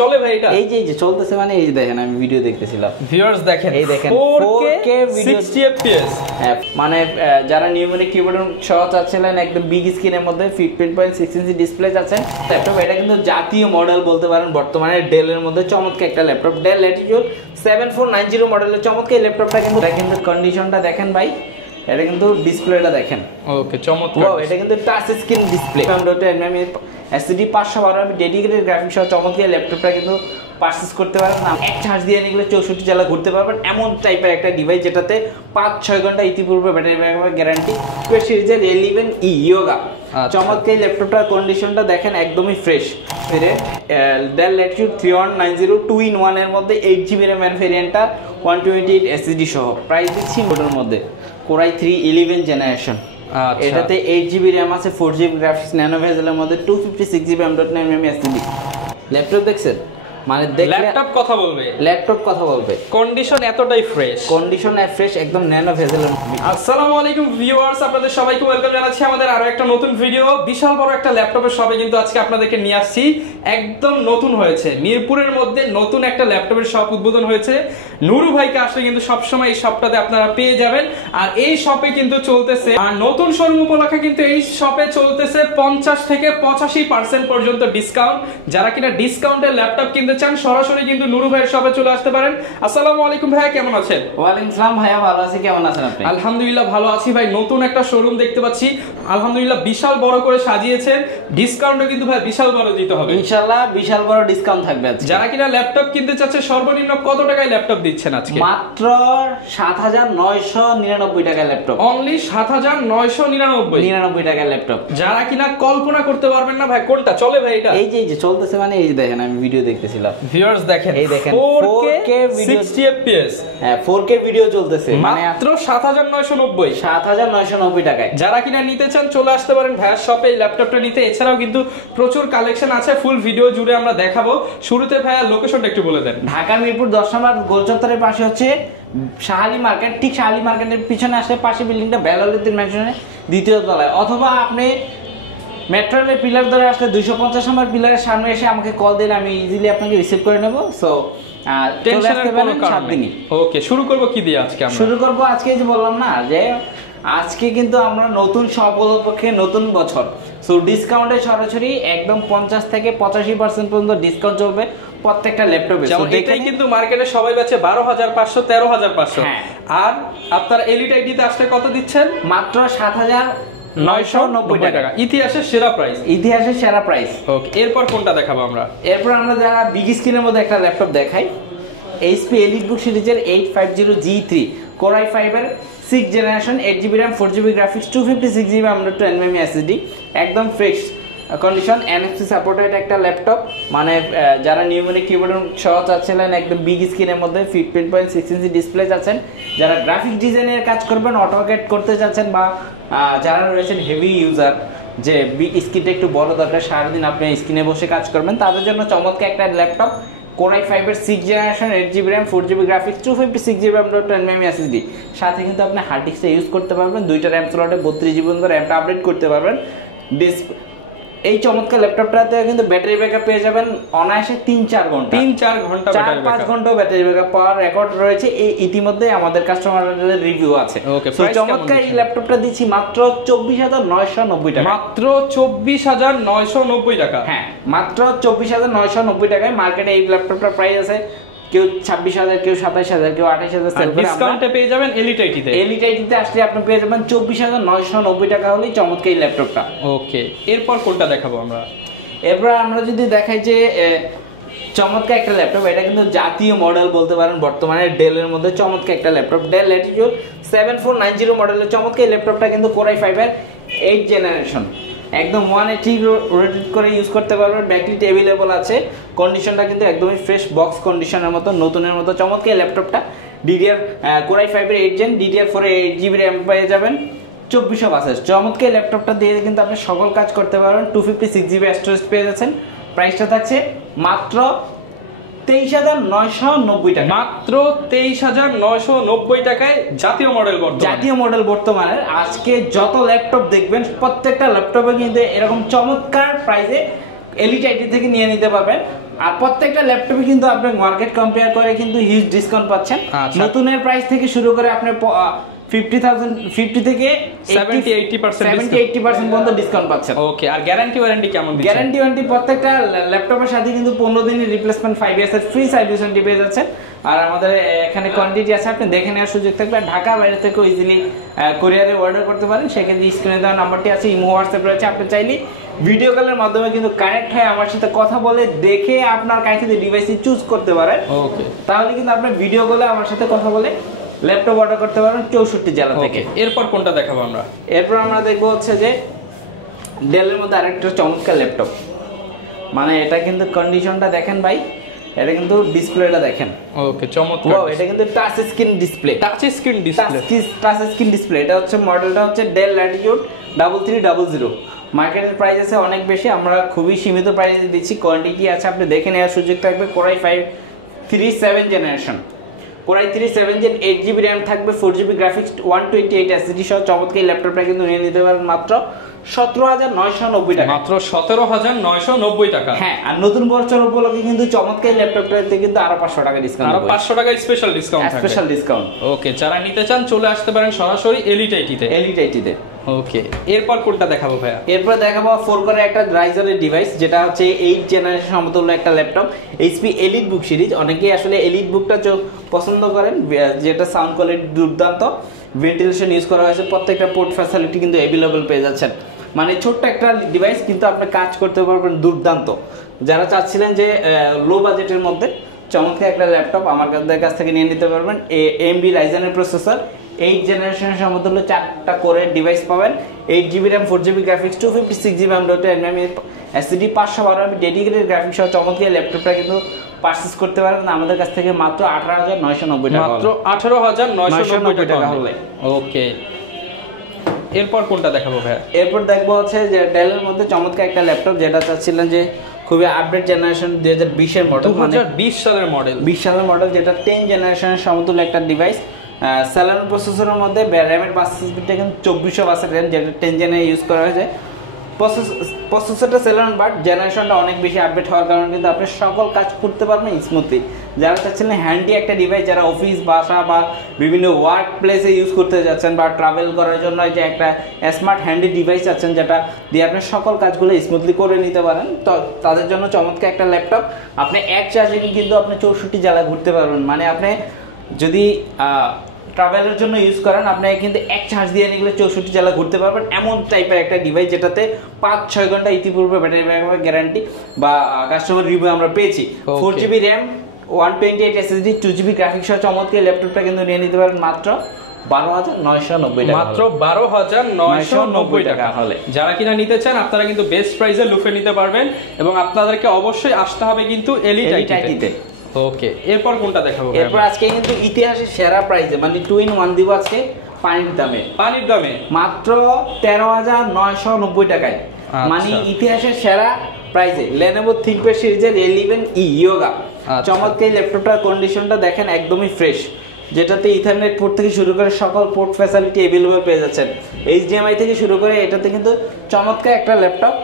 চলে ভাই এটা এই যে চলতেছে মানে এই দেখেন আমি ভিডিও দেখতেছিলাম ভিউয়ার্স দেখেন এই দেখেন 4K ভিডিও 60 fps মানে যারা নিউমেরিক কিবোর্ড সহ চাচ্ছিলেন একদম বিগ স্ক্রিনের মধ্যে 15.6 ইঞ্চি ডিসপ্লে চাচ্ছেন ল্যাপটপ এটা কিন্তু জাতীয় মডেল বলতে পারেন বর্তমানে ডেলের মধ্যে চমৎকার একটা ল্যাপটপ ডেল ল্যাটিটিউড 7490 মডেলের চমৎকার ল্যাপটপটা কিন্তু কন্ডিশনটা দেখেন ভাই এটা কিন্তু ডিসপ্লেটা দেখেন ওকে চমৎকার ওয়াও এটা কিন্তু টাচ স্ক্রিন ডিসপ্লে আমি এসএসডি 512 আমি ডেডিকেটেড গ্রাফিক্স সহ চমৎকার ল্যাপটপটা কিন্তু পারচেজ করতে পারেন না এক চার্জ দিয়ে নিলে 64 জেলা ঘুরতে পারবেন এমন টাইপের একটা ডিভাইস যেটাতে 5-6 ঘন্টা ইতিপূর্বে ব্যাটারি ব্যাকআপ গ্যারান্টি সিরিজের 11E ইয়োগা চমৎকার ল্যাপটপটার কন্ডিশনটা দেখেন একদমই ফ্রেশ ডেল ল্যাটিটিউড 3190 2-in-1 এর মধ্যে 8GB RAM এর ভেরিয়েন্টটা 128 SSD সহ প্রাইস দিচ্ছি মোডের মধ্যে Core i3 11 জেনারেশন এটাতে 8GB RAM আছে 4GB গ্রাফিক্স ন্যানো ভেজেলের মধ্যে 256GB M.2 SSD ল্যাপটপ দেখছেন মানে ল্যাপটপ কথা বলবে কন্ডিশন এতটাই ফ্রেশ একদম ন্যানো ভেজেলের আসসালামু আলাইকুম ভিউয়ার্স আপনাদের সবাইকে ওয়েলকাম জানাচ্ছি আমাদের আরো একটা নতুন ভিডিও বিশাল বড় একটা ল্যাপটপের শপে কিন্তু আজকে আপনাদেরকে নিয়ে আসছি একদম নতুন হয়েছে মিরপুরের মধ্যে নতুন একটা ল্যাপটপের শপ উদ্বোধন হয়েছে নুরু ভাইকে আসলে কিন্তু সবসময় এই শপটাতে আপনারা পেয়ে যাবেন আর এই শপে কিন্তু চলতেছে আর নতুন শোরুম উপলক্ষে কিন্তু এই শপে চলতেছে 50 থেকে 85% পর্যন্ত ডিসকাউন্ট যারা কিনা ডিসকাউন্টের ল্যাপটপ কিনতে চান সরাসরি কিন্তু নুরু ভাইয়ের শপে চলে আসতে পারেন আসসালামু আলাইকুম ভাইয়া কেমন আছেন ওয়ালাইকুম আসসালাম ভাইয়া ভালো আছি কেমন আছেন আপনি আলহামদুলিল্লাহ ভালো আছি ভাই নতুন একটা শোরুম দেখতে পাচ্ছি আলহামদুলিল্লাহ বিশাল বড় করে সাজিয়েছেন ডিসকাউন্টও কিন্তু ভাই বিশাল বড় দিতে হবে ইনশাআল্লাহ বিশাল বড় ডিসকাউন্ট থাকবে আজকে যারা কিনা ল্যাপটপ কিনতে চাচ্ছে সর্বনিম্ন কত টাকায় ল্যাপটপ দিচ্ছেন আজকে মাত্র 7999 টাকায় ল্যাপটপ অনলি 7999 টাকায় ল্যাপটপ যারা কিনা কল্পনা করতে পারবেন না ভাই কোনটা চলে ভাই এটা এই যে চলতেছে মানে এই দেখেন আমি ভিডিও দেখতেছিলাম ভিউয়ার্স দেখেন এই দেখেন 4K 60 fps 4K ভিডিও চলতেছে মাত্র 7990 টাকায় যারা কিনা নিতে চান চলে আসতে পারেন ভাইয়ার শপে এই ল্যাপটপটা নিতে এছাড়াও কিন্তু প্রচুর কালেকশন আছে ফুল ভিডিও জুড়ে আমরা দেখাবো শুরুতে ভাইয়া লোকেশনটা একটু বলে দেন ঢাকা মিরপুর 10 নম্বর গোলচত্বরের পাশে হচ্ছে শাহালি মার্কেট ঠিক শাহালি মার্কেটের পিছনে আসলে পাশে বিল্ডিংটা বেলালউদ্দিন ম্যানশনের দ্বিতীয় তলায় অথবা আপনি মেট্রো রেলের পিলার ধরে আসলে 250 নম্বর পিলারের সামনে এসে আমাকে কল দিলে আমি ইজিলি আপনাকে রিসিভ করে নেব সো টেনশনের কোনো কারণ নেই ওকে শুরু করব কি দিয়ে আজকে আমরা শুরু করব আজকে যে বললাম না যে আজকে কিন্তু আমরা নতুন শপ উপলক্ষে নতুন বছর সো ডিসকাউন্টে সরাসরি একদম 50 থেকে 85% পর্যন্ত ডিসকাউন্ট চলবে প্রত্যেকটা ল্যাপটপে যেমন এটাই কিন্তু মার্কেটে সবাই বেচে 12500 13500 আর আপনার এলিট আইডিতে আসলে কত দিচ্ছেন মাত্র 7990 টাকা ইতিহাসের সেরা প্রাইস ওকে এরপর কোনটা দেখাবো আমরা এরপর আমরা যারা বিগ স্ক্রিনের মধ্যে একটা ল্যাপটপ দেখাই HP EliteBook সিরিজের 850G3 Core i5 এর 6 generation 8GB RAM 4GB graphics 256GB M.2 SSD একদম ফ্রেশ কন্ডিশন NFC সাপোর্টেড একটা ল্যাপটপ মানে যারা নিউমেরিক কিবোর্ড সহ চাচ্ছিলেন একদম বিগ স্ক্রিনের মধ্যে 15.6 ইঞ্চি ডিসপ্লে চাচ্ছেন যারা গ্রাফিক ডিজাইনের কাজ করবেন অটোক্যাড করতে চাচ্ছেন বা যারা রয়েছেন হেভি ইউজার যে স্ক্রিনটা একটু বড় দরকার সারাদিন আপনি স্ক্রিনে বসে কাজ করবেন তাদের জন্য চমৎকার একটা ল্যাপটপ Core i5 এর 6 generation 8GB RAM 4GB graphics 256GB M.2 SSD সাথে কিন্তু আপনি হার্ড ডিস্কটা ইউজ করতে পারবেন দুইটা RAM স্লটে 32GB পর্যন্ত র্যামটা আপডেট করতে পারবেন এই চমৎকার ল্যাপটপটাতে কিন্তু ব্যাটারি ব্যাকআপ পেয়ে যাবেন অনায়াসে 3-4 ঘন্টা 4-5 ঘন্টা ব্যাটারি ব্যাকআপ পাওয়ার রেকর্ড রয়েছে এই ইতিমধ্যে আমাদের কাস্টমারদের রিভিউ আছে সো চমৎকার এই ল্যাপটপটা দিচ্ছি মাত্র 24990 টাকা মাত্র 24990 টাকা হ্যাঁ মাত্র 24990 টাকায় মার্কেটে এই ল্যাপটপটার প্রাইস আছে কেউ 26000 কেউ 27000 কেউ 28000 সেল করে ডিসকাউন্টে পেয়ে যাবেন এলিট আইডিতে আসলে আপনি পেয়ে যাবেন 24990 টাকা হলেই চমৎকার এই ল্যাপটপটা ওকে এরপর কোনটা দেখাবো আমরা এরপর আমরা যদি দেখাই যে চমৎকার একটা ল্যাপটপ এটা কিন্তু জাতীয় মডেল বলতে পারেন বর্তমানে ডেলের মধ্যে চমৎকার একটা ল্যাপটপ ডেল ল্যাটিটিউড 7490 মডেলের চমৎকার এই ল্যাপটপটা কিন্তু Core i5 এর 8 জেনারেশন একদম 180 রোটেট করে ইউজ করতে পারবেন ব্যাটারি अवेलेबल আছে কন্ডিশনটা কিন্তু একদমই ফ্রেশ বক্স কন্ডিশনের মতো নতুনের মতো চমৎকার এই ল্যাপটপটা Core i5 এর 8 জেন DDR4 এর 8GB RAM পেয়ে যাবেন 2400 চমৎকার ল্যাপটপটা দিয়ে কিন্তু আপনি সকল কাজ করতে পারবেন 256GB স্টোরেজ পেয়ে যাচ্ছেন প্রাইসটা থাকছে মাত্র 23990 টাকা মাত্র 23990 টাকায় জাতীয় মডেল বর্তমানের আজকে যত ল্যাপটপ দেখবেন প্রত্যেকটা ল্যাপটপে কিন্তু এরকম চমৎকার প্রাইসে এলিট আইডি থেকে নিয়ে নিতে পারবেন আর প্রত্যেকটা ল্যাপটপে কিন্তু আপনি মার্কেট কম্পেয়ার করে কিন্তু হিউজ ডিসকাউন্ট পাচ্ছেন। নতুনের প্রাইস থেকে শুরু করে আপনি 50 থেকে 70-80% পর্যন্ত ডিসকাউন্ট পাচ্ছেন। ওকে, আর গ্যারান্টি ওয়ারেন্টি কেমন দিচ্ছেন? গ্যারান্টি ওয়ারেন্টি প্রত্যেকটা ল্যাপটপের সাথে কিন্তু 15 দিনের রিপ্লেসমেন্ট 5 ইয়ার্স এর ফ্রি সার্ভিস ওয়ারেন্টি পেয়ে যাচ্ছেন। আর আমাদের এখানে কোয়ান্টিটি আছে, আপনি দেখে নেওয়ার সুযোগ থাকবে। ঢাকা বাইরে থেকেও ইজিলি কুরিয়ারে অর্ডার করতে পারেন। সেক্ষেত্রে স্ক্রিনে দেওয়া নাম্বারটি আছে, ইমো হোয়াটসঅ্যাপ রয়েছে। আপনি চাইলে ভিডিও কলের মাধ্যমে কিন্তু কানেক্ট হয়ে আমার সাথে কথা বলে দেখে আপনার কাছে ডিভাইসটি চুজ করতে পারেন। ওকে, তাহলে কিন্তু আপনি ভিডিও কলে আমার সাথে কথা বলে ল্যাপটপ অর্ডার করতে পারেন 64 জেলা থেকে। এরপর কোনটা দেখাবো আমরা? এরপর আমরা দেখবো হচ্ছে যে ডেলের মধ্যে আরেকটা চমৎকার ল্যাপটপ। মানে এটা কিন্তু কন্ডিশনটা দেখেন ভাই, এটা কিন্তু ডিসপ্লেটা দেখেন। ওকে, চমৎকার। এটা কিন্তু touch screen display. Touch screen display. এটা হচ্ছে মডেলটা হচ্ছে ডেল ল্যাটিটিউড 3300। মার্কেটের প্রাইস আছে অনেক বেশি, আমরা খুবই সীমিত প্রাইসে দিচ্ছি। কোয়ান্টিটি আছে, আপনি দেখে নেওয়ার সুযোগ থাকবে। Core i 3 7 generation, Core i 3 7 gen, 8GB RAM থাকবে, 4GB গ্রাফিক্স, 128 এসএসডি সহ চমৎকার এই ল্যাপটপটা কিন্তু নিয়ে নিতে পারেন মাত্র 17,990 টাকা। মাত্র 17,990 টাকা। হ্যাঁ, আর নতুন বছর উপলক্ষে কিন্তু চমৎকার এই ল্যাপটপটাতে কিন্তু আরো 500 টাকা ডিসকাউন্ট, আরো 500 টাকা স্পেশাল ডিসকাউন্ট থাকবে। Special discount. ওকে, যারা নিতে চান চলে আসতে পারেন সরাসরি এলিট আইটিতে। ওকে, এরপর কোনটা দেখাবো ভাইয়া? এরপর দেখাবো 4 কোরের একটা রাইজেনের ডিভাইস, যেটা হচ্ছে 8 জেনারেশন সমতুল্য একটা ল্যাপটপ, এইচপি এলিট বুক সিরিজ। অনেকেই আসলে এলিট বুকটা পছন্দ করেন, যেটা সাউন্ড কোয়ালিটি দুর্দান্ত, ভেন্টিলেশন ইউজ করা হয়েছে, প্রত্যেকটা পোর্ট ফ্যাসিলিটি কিন্তু অ্যাভেলেবল পেয়ে যাচ্ছেন। মানে ছোট্ট একটা ডিভাইস কিন্তু আপনি কাজ করতে পারবেন দুর্দান্ত। যারা চাচ্ছিলেন যে লো বাজেটের মধ্যে চমৎকার একটা ল্যাপটপ আমাদের কাছ থেকে নিয়ে নিতে পারবেন। AMD রাইজেনের প্রসেসর, 8 জেনারেশনের সমতুল্য 4টা কোরের ডিভাইস পাবেন, 8GB RAM, 4GB graphics, 256GB NVMe SSD, 512 MB dedicated graphics সহ চমৎকার ল্যাপটপটা কিন্তু পারচেজ করতে পারেন আমাদের কাছ থেকে মাত্র 18,990 টাকা। মাত্র 18,990 টাকা হলে। ওকে, এরপর কোনটা দেখাবো ভাইয়া? এরপর দেখবো হচ্ছে যে ডেলের মধ্যে চমৎকার একটা ল্যাপটপ, যেটা চাচ্ছিলেন যে খুবই আপডেট জেনারেশন 2020 এর মডেল, 2020 সালের মডেল, 20 সালের মডেল, যেটা 10 জেনারেশনের সমতুল্য একটা ডিভাইস। সেলেন প্রসেসরের মধ্যে র্যামের স্পিডটা কিন্তু 2400 র্যাম, যেটা 10 জেনে ইউজ করা হয়েছে। প্রসেসরটা সেলেন, বাট জেনারেশনটা অনেক বেশি আপডেট হওয়ার কারণে কিন্তু আপনি সকল কাজ করতে পারবেন স্মুথলি। যারা চাচ্ছিলেন হ্যান্ডি একটা ডিভাইস, যারা অফিস, বাসা বা বিভিন্ন ওয়ার্ক প্লেসে ইউজ করতে যাচ্ছেন বা ট্রাভেল করার জন্য যে একটা স্মার্ট হ্যান্ডি ডিভাইস চাচ্ছেন, যেটা দিয়ে আপনি সকল কাজগুলো স্মুথলি করে নিতে পারেন, তো তাদের জন্য চমৎকার একটা ল্যাপটপ। আপনি এক চার্জে কিন্তু আপনি 64 জেলা ঘুরতে পারবেন। মানে আপনি যদি ট্রাভেলের জন্য ইউজ করেন, আপনি কিন্তু এক চার্জ দিয়ে নিলে 64 জেলা ঘুরতে পারবেন, এমন টাইপের একটা ডিভাইস, যেটাতে 5-6 ঘন্টা ইতিপূর্বে ব্যাটারি ব্যাকআপ গ্যারান্টি বা কাস্টমার রিভিউ আমরা পেয়েছি। 4GB RAM, 128 SSD, 2GB graphics সহ চমৎকার ল্যাপটপটা কিন্তু নিয়ে নিতে পারেন মাত্র 12,990 টাকা। মাত্র 12,990 টাকা হলে যারা কিনা নিতে চান আপনারা কিন্তু বেস্ট প্রাইসে লুফে নিতে পারবেন, এবং আপনাদেরকে অবশ্যই আসতে হবে কিন্তু এলিট আইটিতে। ওকে, এরপর কোনটা দেখাবো? এরপর আজকে কিন্তু ইতিহাসের সেরা প্রাইসে, মানে 2-in-1 দিব আজকে পানির দামে মাত্র 13,990 টাকায়। মানে ইতিহাসের সেরা প্রাইসে Lenovo ThinkPad সিরিজের 11E Yoga চমৎকার ল্যাপটপটার কন্ডিশনটা দেখেন, একদমই ফ্রেশ, যেটাতে ইথারনেট পোর্ট থেকে শুরু করে সকল পোর্ট ফ্যাসিলিটি অ্যাভেলেবল পেয়ে যাচ্ছেন। HDMI থেকে শুরু করে এটাতে কিন্তু চমৎকার একটা ল্যাপটপ,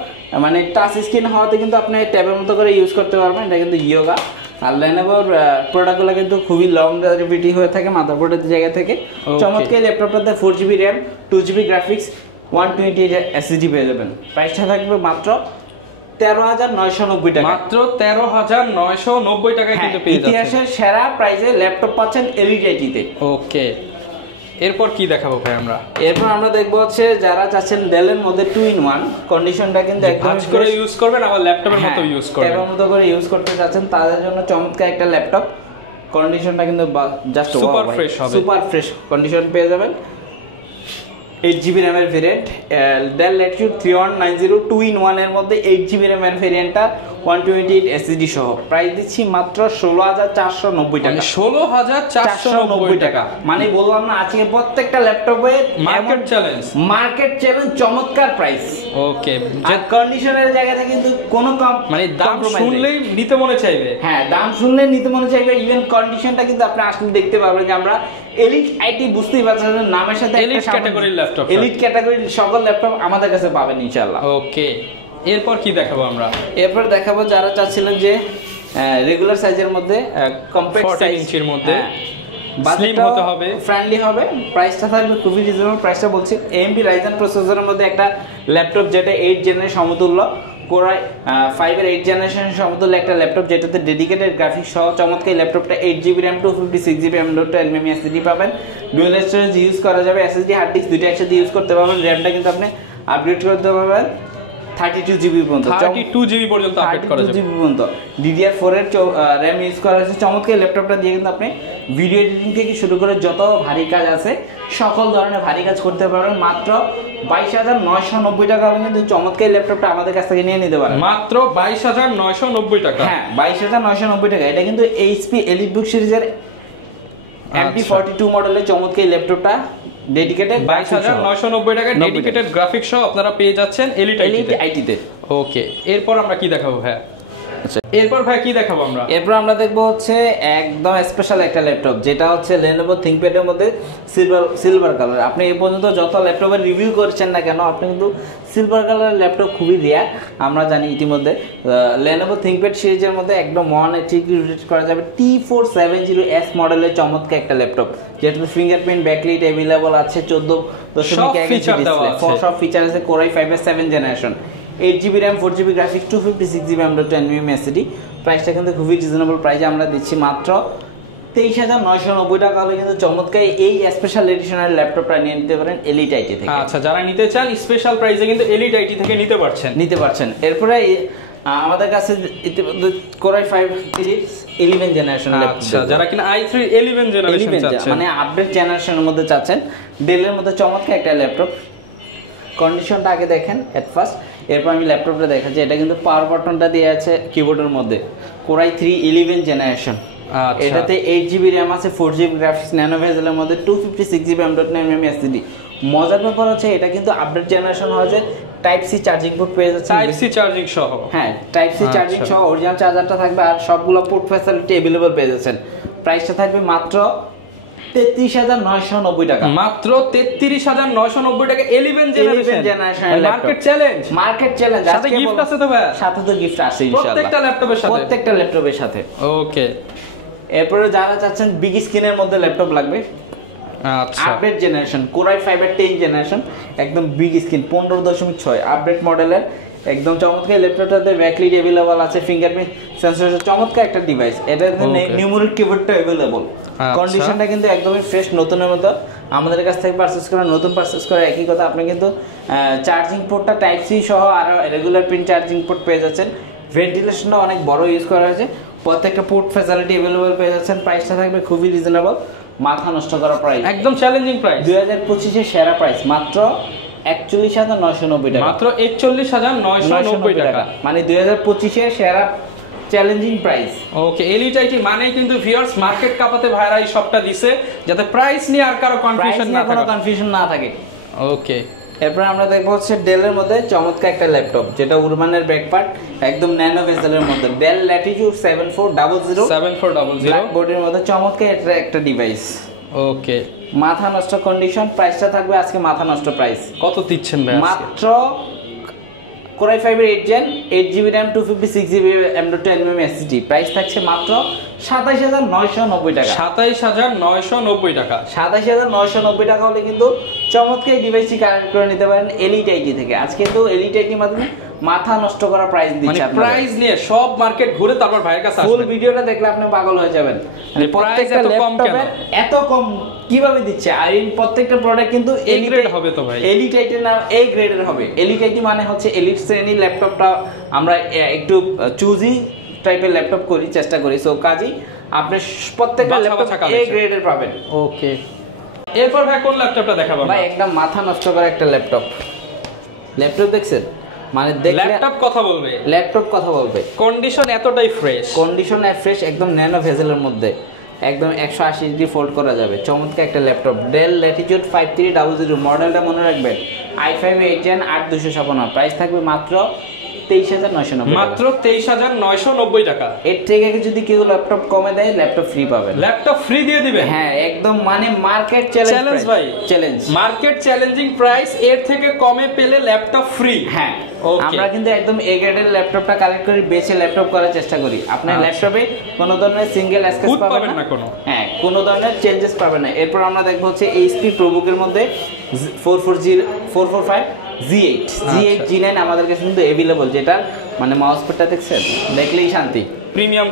মানে টাচ স্ক্রিন হওয়াতে কিন্তু আপনি ট্যাবের মতো করে ইউজ করতে পারবেন। এটা কিন্তু Yoga। আর Lenovoর প্রোডাক্টগুলো কিন্তু খুবই লং ডেলিভারি হয়ে থাকে মাদারবোর্ডের জায়গা থেকে। চমৎকার ল্যাপটপটাতে 4GB RAM, 2GB graphics, 128 SSD পেয়ে যাবেন। প্রাইসটা থাকবে মাত্র 13,990 টাকা। মাত্র 13,990 টাকায় কিন্তু পেয়ে যাচ্ছেন। ইতিহাসের সেরা প্রাইসে ল্যাপটপ পাচ্ছেন এলিট আইটিতে। ওকে, এরপর কি দেখাবো ভাই আমরা? এরপর আমরা দেখবো হচ্ছে যারা চাচ্ছেন ডেলের মধ্যে 2-in-1 কন্ডিশনটা কিন্তু একদম করে ইউজ করবেন, আবার ল্যাপটপের মতো ইউজ করবেন, ট্যাবের মতো করে ইউজ করতে চাচ্ছেন, তাদের জন্য চমৎকার একটা ল্যাপটপ। কন্ডিশনটা কিন্তু জাস্ট সুপার ফ্রেশ হবে, সুপার ফ্রেশ কন্ডিশন পেয়ে যাবেন। 8GB র্যামের ভেরিয়েন্ট, ডেল ল্যাটিটিউড 3190 2-in-1 এর মধ্যে 8GB র্যামের ভেরিয়েন্টটা, 128 SSD সহ। প্রাইস দিচ্ছি মাত্র 16,490 টাকা। 16,490 টাকা। মানে বললাম না, আজকে প্রত্যেকটা ল্যাপটপে মার্কেট চ্যালেঞ্জ চমৎকার প্রাইস। ওকে, যে কন্ডিশনের জায়গাতে কিন্তু কোনো কম, মানে দাম শুনলেই নিতে মনে চাইবে। হ্যাঁ, দাম শুনলেই নিতে মনে চাইবে। ইভেন কন্ডিশনটা কিন্তু আপনি আসলে দেখতে পাবেন যে আমরা এলিট আইটি, বুঝতেই পারছেন নামের সাথে এলিট ক্যাটাগরির ল্যাপটপ, এলিট ক্যাটাগরির সকল ল্যাপটপ আমাদের কাছে পাবেন ইনশাআল্লাহ। ওকে, এরপর কি দেখাবো আমরা? এরপর দেখাবো যারা চাচ্ছিলেন যে রেগুলার সাইজের মধ্যে কম্প্যাক্ট 14 ইঞ্চির মধ্যে স্লিম হতে হবে, ফ্রেন্ডলি হবে। প্রাইসটা থাকবে খুবই রিজনেবল, প্রাইসটা বলছি AMD Ryzen প্রসেসরের মধ্যে একটা ল্যাপটপ যেটা 8 জেনের সমতুল্য, Core i5 এর 8 জেনারেশনের সমতুল্য একটা ল্যাপটপ যেটাতে ডেডিকেটেড গ্রাফিক্স সহ চমৎকার ল্যাপটপটা 8GB RAM 256GB M.2 SSD পাবেন। ডুয়াল স্টোরেজ ইউজ করা যাবে, SSD হার্ড ডিস্ক দুইটা একসাথে ইউজ করতে পারবেন। র‍্যামটা কিন্তু আপনি আপগ্রেড করতে পারবেন 32GB পর্যন্ত, 32GB পর্যন্ত আপডেট করা যাবে, 32GB পর্যন্ত। DDR4 এর RAM ইউজ করা হয়েছে। চমৎকার ল্যাপটপটা দিয়ে কিন্তু আপনি ভিডিও এডিটিং থেকে শুরু করে যত ভারী কাজ আছে সকল ধরনের ভারী কাজ করতে পারবেন। মাত্র 22,990 টাকা হলে কিন্তু চমৎকার ল্যাপটপটা আমাদের কাছ থেকে নিয়ে নিতে পারেন। মাত্র 22,990 টাকা। হ্যাঁ 22,990 টাকা। এটা কিন্তু HP EliteBook সিরিজের MT42 মডেলের চমৎকার ল্যাপটপটা ডেডিকেটেড 22,990 টাকা ডেডিকেটেড গ্রাফিক্স সহ আপনারা পেয়ে যাচ্ছেন এলিট আইটিতে। ওকে, এরপর আমরা কি দেখাবো ভাই? আচ্ছা, এরপর ভাই কি দেখাবো আমরা? এরপর আমরা দেখবো হচ্ছে একদম স্পেশাল একটা ল্যাপটপ, যেটা হচ্ছে Lenovo ThinkPad এর মধ্যে সিলভার কালার। আপনি এই পর্যন্ত যত ল্যাপটপের রিভিউ করছেন না কেন, আপনি কিন্তু সিলভার কালারের ল্যাপটপ খুবই রেয়ার, আমরা জানি ইতিমধ্যে। Lenovo ThinkPad সিরিজের মধ্যে একদম 180 রেট করা যাবে T470S মডেলের চমৎকার একটা ল্যাপটপ, যেটাতে ফিঙ্গারপ্রিন্ট ব্যাকলাইট अवेलेबल আছে, 14.1 ইঞ্চি ডিসপ্লে, সব ফিচার আছে। Core i5 এর 7th generation, 8GB RAM 4GB graphics 256GB M.2 SSD। প্রাইসটা কিন্তু খুবই রিজনেবল প্রাইসে আমরা দিচ্ছি মাত্র 23,990 টাকা হলে কিন্তু চমৎকার এই স্পেশাল এডিশনের ল্যাপটপটা নিয়ে নিতে পারেন এলিট আইটি থেকে। আচ্ছা, যারা নিতে চান স্পেশাল প্রাইসে কিন্তু এলিট আইটি থেকে নিতে পারছেন। এরপরে আমাদের কাছে Core i5 series 11 generation laptop, আচ্ছা যারা কিনা i3 11 জেনারেশন চাচ্ছেন, মানে আপডেট জেনারেশনের মধ্যে চাচ্ছেন, ডেলের মধ্যে চমৎকার একটা ল্যাপটপ। কন্ডিশনটা আগে দেখেন এট ফার্স্ট, এরপর আমি ল্যাপটপটা দেখাচ্ছি। এটা কিন্তু পাওয়ার বাটনটা দেওয়া আছে কিবোর্ডের মধ্যে, Core i3 11 জেনারেশন। এটাতে 8GB RAM আছে, 4GB গ্রাফিক্স, ন্যানো ভেজেলের মধ্যে 256GB M.2 SSD। মজার ব্যাপার হচ্ছে এটা কিন্তু আপডেট জেনারেশন হয়েছে, টাইপ সি চার্জিং পোর্ট পেয়ে যাচ্ছে, টাইপ সি চার্জিং সহ। হ্যাঁ, টাইপ সি চার্জিং সহ অরিজিনাল চার্জারটা থাকবে, আর সবগুলো পোর্ট ফ্যাসিলিটি अवेलेबल পেয়ে যাচ্ছেন। প্রাইসটা থাকবে মাত্র 33,990 টাকা। মাত্র 33,990 টাকা 11 জেনারেশন মার্কেট চ্যালেঞ্জ। সাথে গিফট আছে তো ভাই? সাথে তো গিফট আছে ইনশাআল্লাহ প্রত্যেকটা ল্যাপটপের সাথে। ওকে, এরপরে যারা চাচ্ছেন বিগ স্ক্রিনের মধ্যে ল্যাপটপ লাগবে, আচ্ছা আপডেট জেনারেশন Core i5 এর 10 জেনারেশন, একদম বিগ স্ক্রিন 15.6 আপডেট মডেলের একদম চমৎকার ল্যাপটপটাতে ব্যাকলাইট अवेलेबल আছে, ফিঙ্গারপ্রিন্ট সেন্সরের চমৎকার একটা ডিভাইস। এটাতে নিউমেরিক কিবোর্ডটা अवेलेबल। কন্ডিশনটা কিন্তু একদমই ফ্রেশ, নতুনের মতো। আমাদের কাছ থেকে পারচেজ করা, নতুন পারচেজ করা একই কথা। আপনি কিন্তু চার্জিং পোর্টটা টাইপ সি সহ আর রেগুলার পিন চার্জিং পোর্ট পেয়ে যাচ্ছেন। ভেন্টিলেশনটা অনেক বড় ইউজ করা হয়েছে, প্রত্যেকটা পোর্ট ফ্যাসিলিটি अवेलेबल পেয়ে যাচ্ছেন। প্রাইসটা থাকবে খুবই রিজনেবল, মাথা নষ্ট করা প্রাইস, একদম চ্যালেঞ্জিং প্রাইস। 2025 এর সেরা প্রাইস মাত্র 41,990 টাকা। মাত্র 41,990 টাকা, মানে 2025 এর সেরা challenging price. Okay, elite IT মানে কিন্তু ভিউয়ার্স মার্কেট কাপাতে ভাইরা এই সবটা দিছে যাতে প্রাইস নিয়ে আর কারো কনফিউশন না থাকে। ওকে, এরপর আমরা দেখবো হচ্ছে ডেলের মধ্যে চমৎকার একটা ল্যাপটপ, যেটা উরবানের ব্যাকপার্ট, একদম ন্যানো ভেজেলের মধ্যে, ডেল ল্যাটিটিউড 7400 ব্ল্যাক বোর্ডের মধ্যে চমৎকার একটা ডিভাইস। ওকে, মাথা নষ্ট কন্ডিশন। প্রাইসটা থাকবে আজকে মাথা নষ্ট প্রাইস। কত দিচ্ছেন ভাই? মাত্র Core i5 এর 8 gen 8GB RAM 256GB M.2 SSD। Price থাকছে মাত্র 27,990 টাকা। 27,990 টাকা। 27,990 টাকা হলে কিন্তু চমৎকার এই ডিভাইসটি কানেক্ট করে নিতে পারেন এলিট আইটি থেকে। আজকে কিন্তু এলিট আইটির মাধ্যমে মাথা নষ্ট করা প্রাইস দিচ্ছে। মানে প্রাইস নিয়ে সব মার্কেট ঘুরে তারপর ভাইয়ের কাছে আসবেন। ফুল ভিডিওটা দেখলে আপনি পাগল হয়ে যাবেন। মানে প্রাইস এত কম কেন? এত কম কিভাবে দিচ্ছে? আর এই প্রত্যেকটা প্রোডাক্ট কিন্তু এলিট গ্রেড হবে তো ভাই। এলিট আইটির নাম এই গ্রেডের হবে। এলিট আইটি মানে হচ্ছে এলিট শ্রেণীর ল্যাপটপটা আমরা একটু চুজি টাইপের ল্যাপটপ করি, চেষ্টা করি। সো কাজী আপনি প্রত্যেকটা ল্যাপটপ এই গ্রেডের পাবেন। ওকে, এরপর ভাই কোন ল্যাপটপটা দেখাবো? ভাই একদম মাথা নষ্ট করা একটা ল্যাপটপ। ল্যাপটপ দেখছেন, মানে ল্যাপটপ কথা বলবে, ল্যাপটপ কথা বলবে। কন্ডিশন এতটাই ফ্রেশ, কন্ডিশন ফ্রেশ, একদম ন্যানো ভেজেলের মধ্যে, একদম 180 ডিগ্রি ফোল্ড করা যাবে। চমৎকার একটা ল্যাপটপ, ডেল ল্যাটিটিউড 5300 মডেলটা মনে রাখবেন, i5 8 জেন 8256। প্রাইস থাকবে মাত্র 23,990 মাত্র 23,990 টাকা। এর থেকে যদি কেউ ল্যাপটপ কমে দেয় ল্যাপটপ ফ্রি পাবেন। ল্যাপটপ ফ্রি দিয়ে দিবেন? হ্যাঁ একদম মানে মার্কেট চ্যালেঞ্জ ভাই, চ্যালেঞ্জ, মার্কেট চ্যালেঞ্জিং প্রাইস। এর থেকে কমে পেলে ল্যাপটপ ফ্রি। হ্যাঁ আমরা কিন্তু একদম এ গ্রেডের ল্যাপটপটা কালেক্ট করি, বেছে ল্যাপটপ করার চেষ্টা করি। আপনার ল্যাপটপে কোনো ধরনের সিঙ্গেল স্ক্র্যাচ পাবেন না, কোনো হ্যাঁ কোনো ধরনের চেঞ্জেস পাবেন না। এরপর আমরা দেখবো হচ্ছে এইচপি প্রোবুকের মধ্যে 445 G8 G9 আমাদের কাছে কিন্তু अवेलेबल, যেটা মানে মাউস প্যাডটা দেখছেন দেখলেই শান্তি, প্রিমিয়াম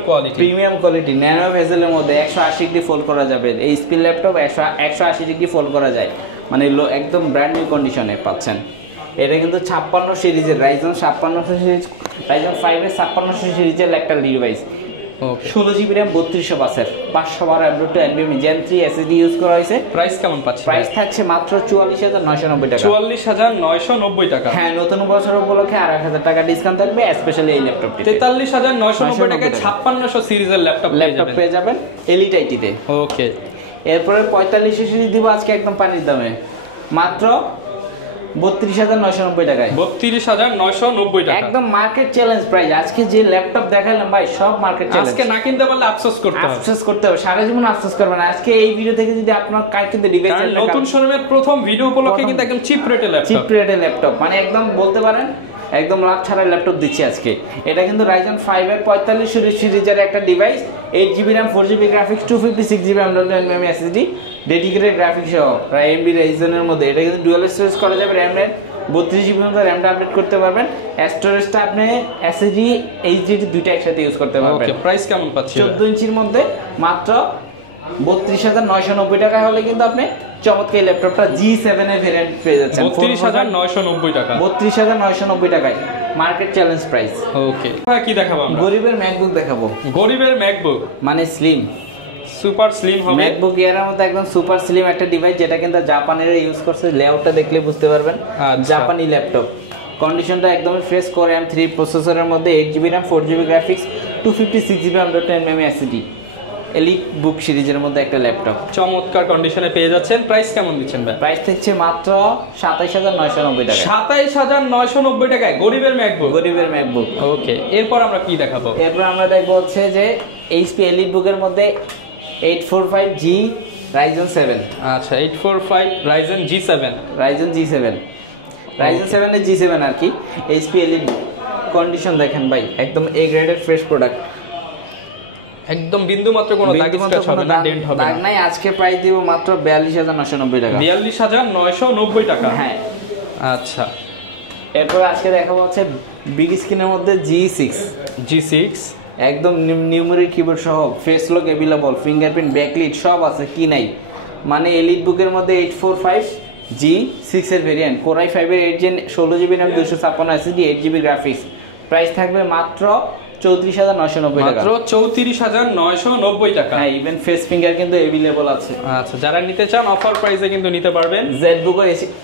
কোয়ালিটি ন্যানো বেজেলের মধ্যে 180 ডিগ্রি ফোল্ড করা যাবে। এইচপি ল্যাপটপ 180 ডিগ্রি ফোল্ড করা যায়, মানে একদম ব্র্যান্ড নিউ কন্ডিশনে পাচ্ছেন। এটা কিন্তু 56 সিরিজের রাইজন 5600 সিরিজ, রাইজন 5 এর 5600 সিরিজের একটা ডিভাইস। 16 জিবি RAM 3200 বাসের 512 Android to NVMe Gen 3 SSD use করা হয়েছে। প্রাইস কেমন পাচ্ছি? প্রাইস থাকছে মাত্র 44,990 টাকা। 44,990 টাকা। হ্যাঁ নতুন বছর উপলক্ষে আর 1000 টাকা ডিসকাউন্ট থাকবে স্পেশালি এই ল্যাপটপটি। 43,990 টাকায় 5600 সিরিজের ল্যাপটপ পেয়ে যাবেন এলিট আইটিতে। ওকে, এরপরে 4500 সিরিজ দিব আজকে একদম পানির দামে মাত্র 32,990 টাকায়। 32,990 টাকা একদম মার্কেট চ্যালেঞ্জ প্রাইস। আজকে যে ল্যাপটপ দেখালাম ভাই সব মার্কেট চ্যালেঞ্জ। আজকে না কিনতে পারলে আফসোস করতে হবে, সারা জীবন আফসোস করবেন। আজকে এই ভিডিও থেকে যদি আপনার কিন্তু ডিভাইস নতুন শোরুমের প্রথম ভিডিও উপলক্ষে কিন্তু একদম চিপ রেটে ল্যাপটপ মানে একদম বলতে পারেন একদম লাভ ছাড়া ল্যাপটপ দিচ্ছি আজকে। এটা কিন্তু রাইজন 5 এর 45 সিরিজের একটা device, 8GB RAM 4GB graphics 256GB NVMe SSD dedicated graphics সহ প্রায় AMD রাইজনের মধ্যে। এটা কিন্তু ডুয়াল স্টোরেজ করা যাবে, RAM 32GB মতো র্যামটা আপডেট করতে পারবেন। স্টোরেজটা আপনি SSD HDD দুইটা একসাথে ইউজ করতে পারবেন। ওকে, প্রাইস কেমন পাচ্ছেন? 14 ইঞ্চির মধ্যে মাত্র 32,990 টাকা হলে কিন্তু আপনি চমৎকার ল্যাপটপটা G7 এর ভেরিয়েন্ট পেয়ে যাচ্ছেন 32,990 টাকা। 32,990 টাকায় মার্কেট চ্যালেঞ্জ প্রাইস। ওকে, কি দেখাবো আমরা? গরিবের ম্যাকবুক দেখাবো। গরিবের ম্যাকবুক মানে স্লিম, সুপার স্লিম হবে। ম্যাকবুক এর মধ্যে একদম সুপার স্লিম একটা ডিভাইস, যেটা কিন্তু জাপানের ইউজ করছে। লেআউটটা দেখলে বুঝতে পারবেন জাপানি ল্যাপটপ। কন্ডিশনটা একদম ফ্রেশ, Core i3 প্রসেসরের মধ্যে 8GB RAM 4GB graphics 256GB NVMe SSD elite book সিরিজের মধ্যে একটা ল্যাপটপ চমৎকার কন্ডিশনে পেয়ে যাচ্ছেন। প্রাইস কেমন দিচ্ছেন ভাই? প্রাইস থাকছে মাত্র 27,990 টাকা। 27,990 টাকায় গরিবের ম্যাকবুক। ওকে, এরপর আমরা কি দেখাবো? এরপর আমরা দেখবো হচ্ছে যে এইচপি এলিট বুকের মধ্যে 845G Ryzen 7। আচ্ছা, 845 Ryzen G7 Ryzen 7 এর G7 আর কি। এইচপি এলিট কন্ডিশন দেখেন ভাই, একদম এ গ্রেডের ফ্রেশ প্রোডাক্ট, একদম বিন্দু মাত্র কোনো দাগ স্ক্র্যাচ হবে না, ডেন্ট হবে না, দাগ নাই। আজকে প্রাইস দিব মাত্র 42,990 টাকা। 42,990 টাকা। হ্যাঁ আচ্ছা, এরপর আজকে দেখাবো হচ্ছে বিগ স্ক্রিনের মধ্যে G6 একদম নিউমেরিক কিবোর্ড সহ, face lock available, fingerprint, backlit সব আছে, কি নাই। মানে এলিট বুকের মধ্যে 845G6 এর ভেরিয়েন্ট, Core i5 এর 8 Gen 16GB RAM 256 SSD 8GB graphics. Price থাকবে মাত্র 34,990 টাকা। মাত্র 34,990 টাকা। হ্যাঁ, ইভেন ফেস ফিঙ্গার কিন্তু अवेलेबल আছে। আচ্ছা, যারা নিতে চান অফার প্রাইসে কিন্তু নিতে পারবেন। জেডবুক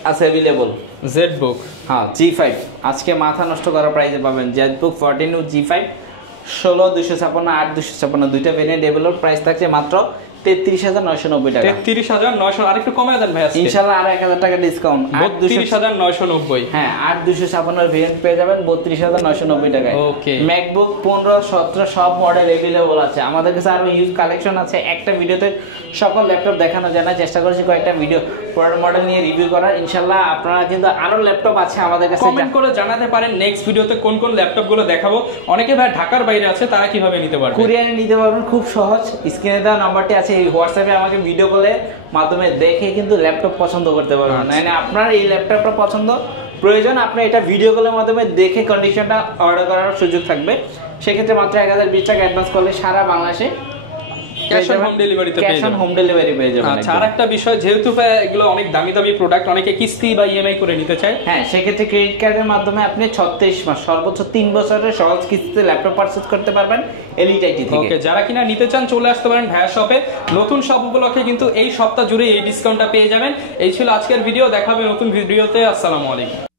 আছে अवेलेबल। জেডবুক, হ্যাঁ G5 আজকে মাথা নষ্ট করা প্রাইসে পাবেন। জেডবুক 14 G5 16,256 8,256 দুইটা ভেরিয়েন্ট अवेलेबल। প্রাইস থাকছে মাত্র 33,990 টাকা। 33,900, আরেকটু কমে দেন ভাই আজকে ইনশাআল্লাহ আর 1000 টাকা ডিসকাউন্ট। 32,990। হ্যাঁ 8,256 এর ভেরিয়েন্ট পেয়ে যাবেন 32,990 টাকায়। ওকে, ম্যাকবুক 15 17 সব মডেল अवेलेबल আছে। আমাদের কাছে আরো ইউজ কালেকশন আছে। একটা ভিডিওতে সকল ল্যাপটপ দেখানো যায় না, চেষ্টা করেছি কয়েকটা ভিডিও পুরো মডেল নিয়ে রিভিউ করার। ইনশাআল্লাহ আপনারা কিন্তু আরো ল্যাপটপ আছে আমাদের কাছে, কমেন্ট করে জানাতে পারেন নেক্সট ভিডিওতে কোন কোন ল্যাপটপগুলো দেখাবো। অনেকে ভাই ঢাকার বাইরে আছে, তারা কিভাবে নিতে পারবে? কুরিয়ারে নিতে পারবেন, খুব সহজ। স্ক্রিনে দেওয়া নাম্বারটি আছে, এই হোয়াটসঅ্যাপে আমাকে ভিডিও কলের মাধ্যমে দেখে কিন্তু ল্যাপটপ পছন্দ করতে পারবেন। মানে আপনার এই ল্যাপটপটা পছন্দ প্রয়োজন, আপনি এটা ভিডিও কলের মাধ্যমে দেখে কন্ডিশনটা অর্ডার করার সুযোগ থাকবে। সেক্ষেত্রে মাত্র 1020 টাকা অ্যাডভান্স করলে সারা বাংলাদেশে ক্যাশ অন হোম ডেলিভারি পেয়ে যাবেন। আচ্ছা, আরেকটা বিষয়, যেহেতু এগুলো অনেক দামি প্রোডাক্ট, অনেকে কিস্তি বা ইএমআই করে নিতে চায়। হ্যাঁ, সেক্ষেত্রে ক্রেডিট কার্ডের মাধ্যমে আপনি 36 মাস সর্বোচ্চ 3 বছরের সহজ কিস্তিতে ল্যাপটপ পারচেজ করতে পারবেন এলিট আইটি থেকে। ওকে, যারা কিনা নিতে চান চলে আসতে পারেন ভাইয়া শপে। নতুন শপ উপলক্ষে কিন্তু এই সপ্তাহ জুড়ে এই ডিসকাউন্টটা পেয়ে যাবেন। এই ছিল আজকের ভিডিও, দেখা হবে নতুন ভিডিওতে। আসসালামু আলাইকুম।